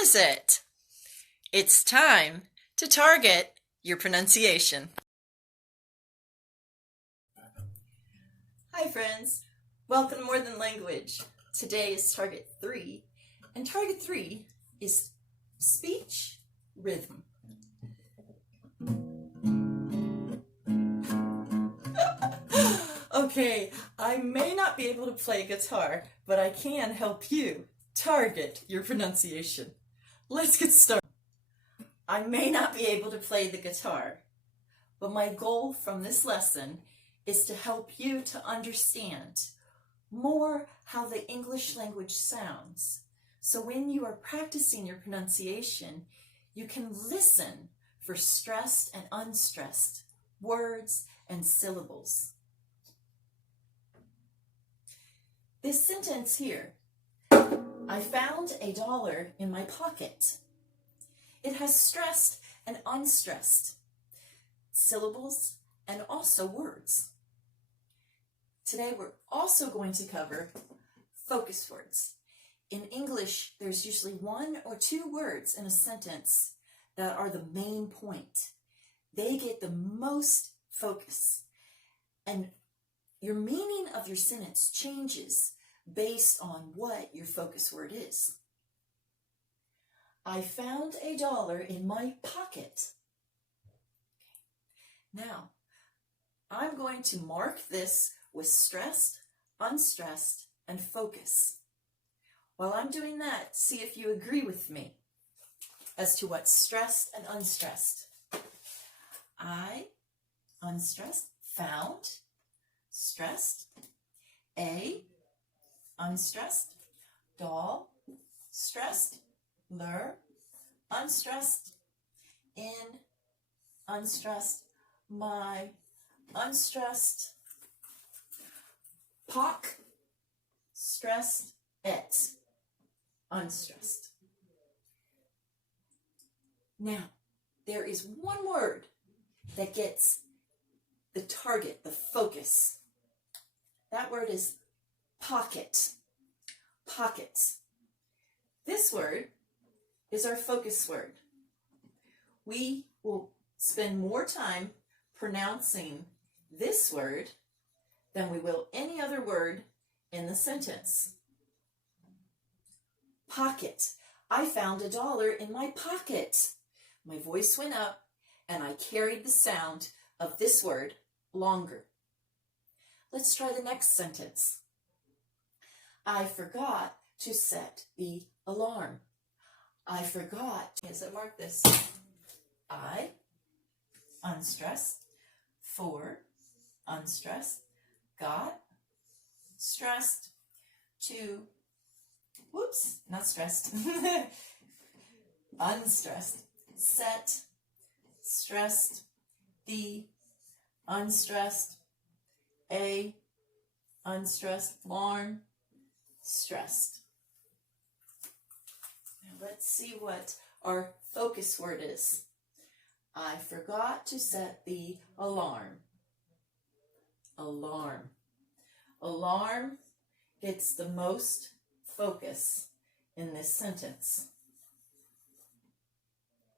is it? It's time to target your pronunciation. Hi friends, welcome to More Than Language. Today is Target 3, and Target 3 is speech rhythm. Okay, I may not be able to play guitar, but I can help you target your pronunciation. Let's get started. I may not be able to play the guitar, but my goal from this lesson is to help you to understand more how the English language sounds. So when you are practicing your pronunciation, you can listen for stressed and unstressed words and syllables. This sentence here, I found $1 in my pocket. It has stressed and unstressed syllables and also words. Today we're also going to cover focus words. In English, there's usually 1 or 2 words in a sentence that are the main point. They get the most focus. And your meaning of your sentence changes based on what your focus word is. I found $1 in my pocket. Now, I'm going to mark this with stressed, unstressed, and focus. While I'm doing that, see if you agree with me as to what's stressed and unstressed. I, unstressed, found, stressed, a, unstressed, doll, stressed, lure, unstressed, in, unstressed, my, unstressed, pock, stressed, et, unstressed. Now, there is one word that gets the target, the focus. That word is pocket. Pocket. This word is our focus word. We will spend more time pronouncing this word than we will any other word in the sentence. Pocket. I found $1 in my pocket. My voice went up and I carried the sound of this word longer. Let's try the next sentence. I forgot to set the alarm. I forgot. As I mark this, I, unstressed, for, unstressed, got, stressed, to, whoops, not stressed, unstressed, set, stressed, the, unstressed, a, unstressed, alarm, stressed. Now let's see what our focus word is. I forgot to set the alarm. Alarm. Alarm gets the most focus in this sentence.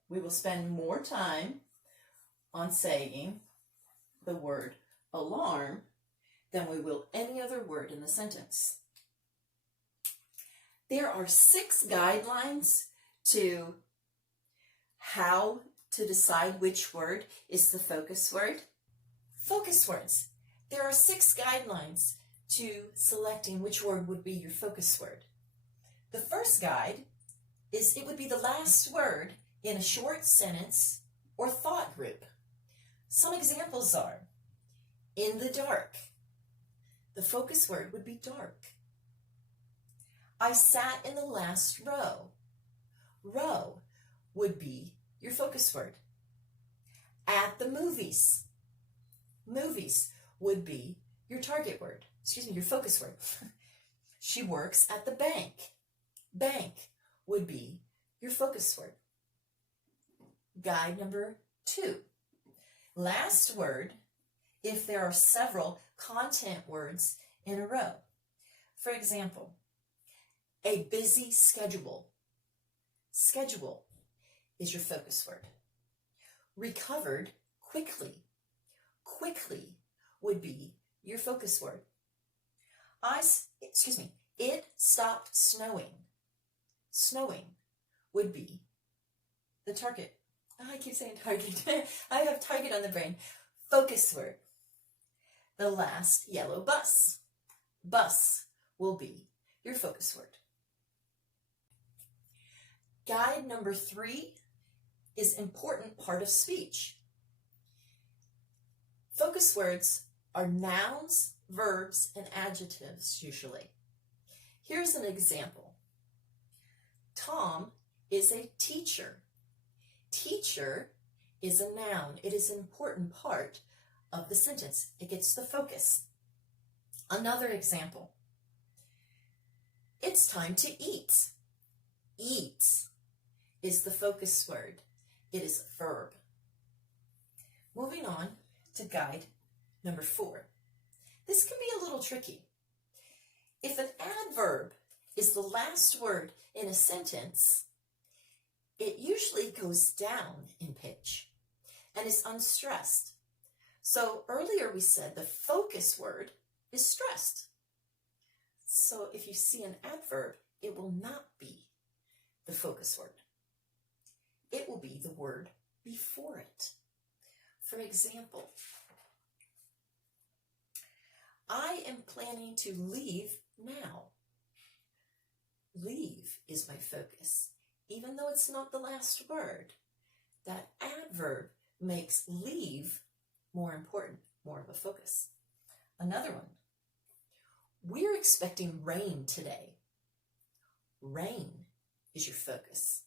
We will spend more time on saying the word alarm than we will any other word in the sentence. There are 6 guidelines to how to decide which word is the focus word. Focus words. There are 6 guidelines to selecting which word would be your focus word. The first guide is it would be the last word in a short sentence or thought group. Some examples are in the dark. The focus word would be dark. I sat in the last row. Row would be your focus word. At the movies. Movies would be your target word. Your focus word. She works at the bank. Bank would be your focus word. Guide number 2. Last word if there are several content words in a row. For example, a busy schedule. schedule is your focus word. Recovered quickly. Quickly would be your focus word. It stopped snowing. Snowing would be the target. Oh, I keep saying target. I have target on the brain. Focus word. The last yellow bus. Bus will be your focus word. Guide number 3 is important part of speech. Focus words are nouns, verbs, and adjectives usually. Here's an example. Tom is a teacher. Teacher is a noun. It is an important part of the sentence. It gets the focus. Another example. It's time to eat. Eat is the focus word. It is a verb. Moving on to guide number 4. This can be a little tricky. If an adverb is the last word in a sentence, it usually goes down in pitch and is unstressed. So earlier we said the focus word is stressed. So if you see an adverb, it will not be the focus word. It will be the word before it. For example, I am planning to leave now. Leave is my focus. Even though it's not the last word, that adverb makes leave more important, more of a focus. Another one. We're expecting rain today. Rain is your focus,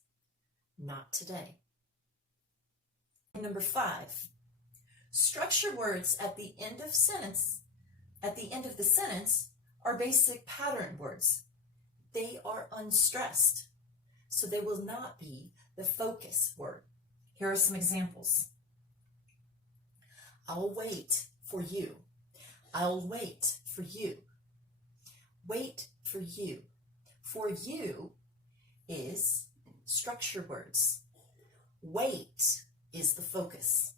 not today. Number 5. Structure words at the end of the sentence are basic pattern words. They are unstressed, so they will not be the focus word. Here are some examples. I'll wait for you. I'll wait for you. Wait for you. For you is structure words. Wait is the focus.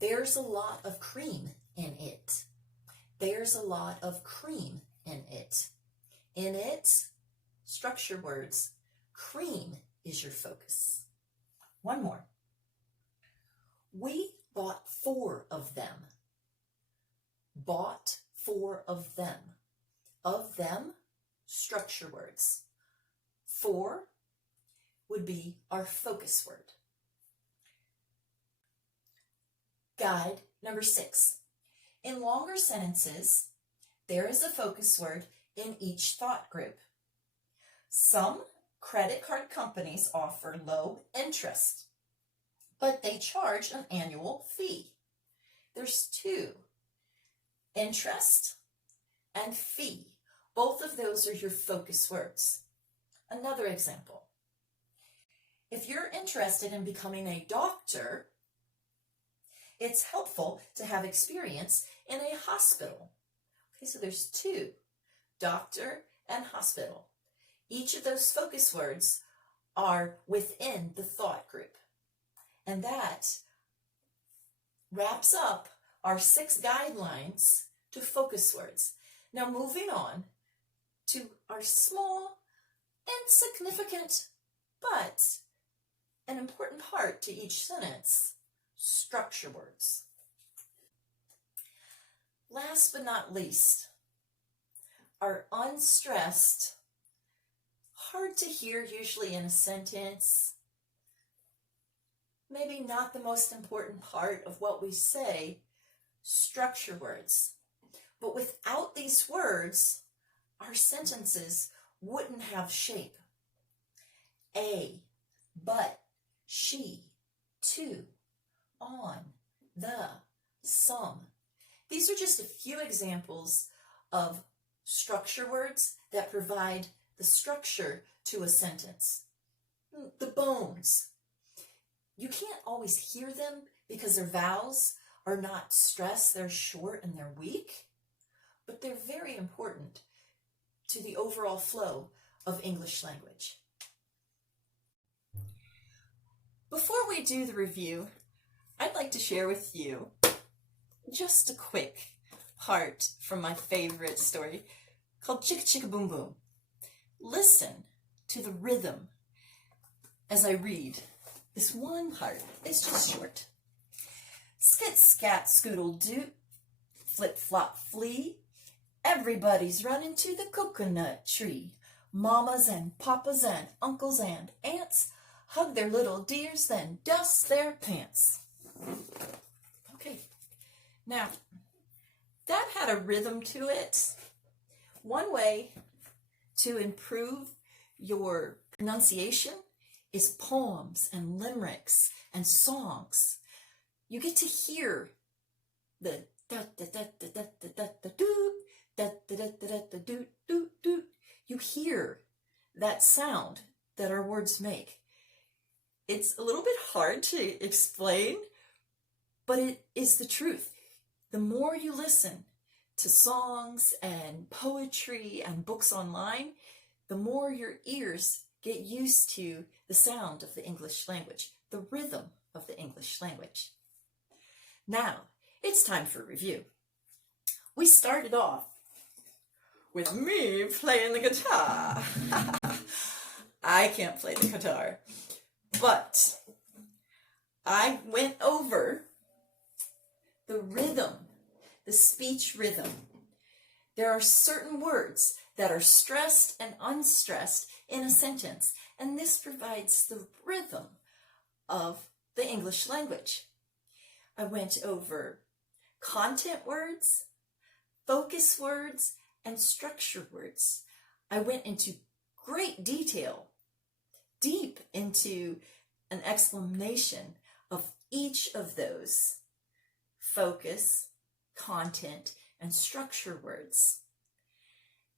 There's a lot of cream in it. There's a lot of cream in it. In it, structure words. Cream is your focus. One more. We bought 4 of them. Bought 4 of them. Of them, structure words. 4 would be our focus word. Guide number 6. In longer sentences, there is a focus word in each thought group. Some credit card companies offer low interest, but they charge an annual fee. There's 2, interest and fee. Both of those are your focus words. Another example. If you're interested in becoming a doctor, it's helpful to have experience in a hospital. Okay, so there's 2, doctor and hospital. Each of those focus words are within the thought group. And that wraps up our 6 guidelines to focus words. Now moving on to our small, insignificant, but an important part to each sentence, structure words. Last but not least, are unstressed, hard to hear usually in a sentence, maybe not the most important part of what we say, structure words. But without these words, our sentences wouldn't have shape. A, but, she, to, on, the, some. These are just a few examples of structure words that provide the structure to a sentence. The bones. You can't always hear them because their vowels are not stressed, they're short and they're weak, but they're very important to the overall flow of English language. Before we do the review, I'd like to share with you just a quick part from my favorite story called Chicka Chicka Boom Boom. Listen to the rhythm as I read. This one part is just short. Skit scat scoodle doot, flip flop flee. Everybody's running to the coconut tree. Mamas and papas and uncles and aunts hug their little dears, then dust their pants. Okay, now that had a rhythm to it. One way to improve your pronunciation is poems and limericks and songs. You get to hear the da da da da da da da da doo, da da da da da doo doo doo. You hear that sound that our words make. It's a little bit hard to explain, but it is the truth. The more you listen to songs and poetry and books online, the more your ears get used to the sound of the English language, the rhythm of the English language. Now, it's time for review. We started off with me playing the guitar. I can't play the guitar, but I went over the rhythm, the speech rhythm. There are certain words that are stressed and unstressed in a sentence, and this provides the rhythm of the English language. I went over content words, focus words, and structure words. I went into great detail, deep into an explanation of each of those focus, content, and structure words.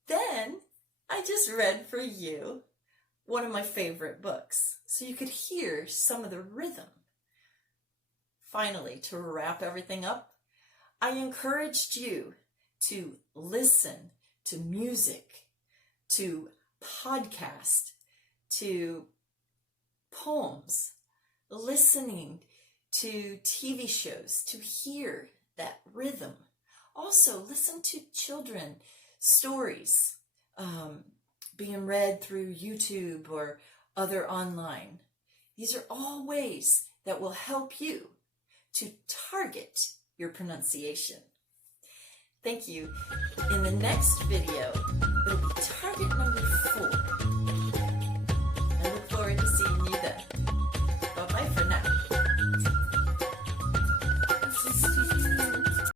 Then I just read for you one of my favorite books, so you could hear some of the rhythm. Finally, to wrap everything up, I encouraged you to listen to music, to podcast, to poems, listening to TV shows, to hear that rhythm. Also, listen to children stories being read through YouTube or other online. These are all ways that will help you to target your pronunciation. Thank you. In the next video, it'll be target number 4.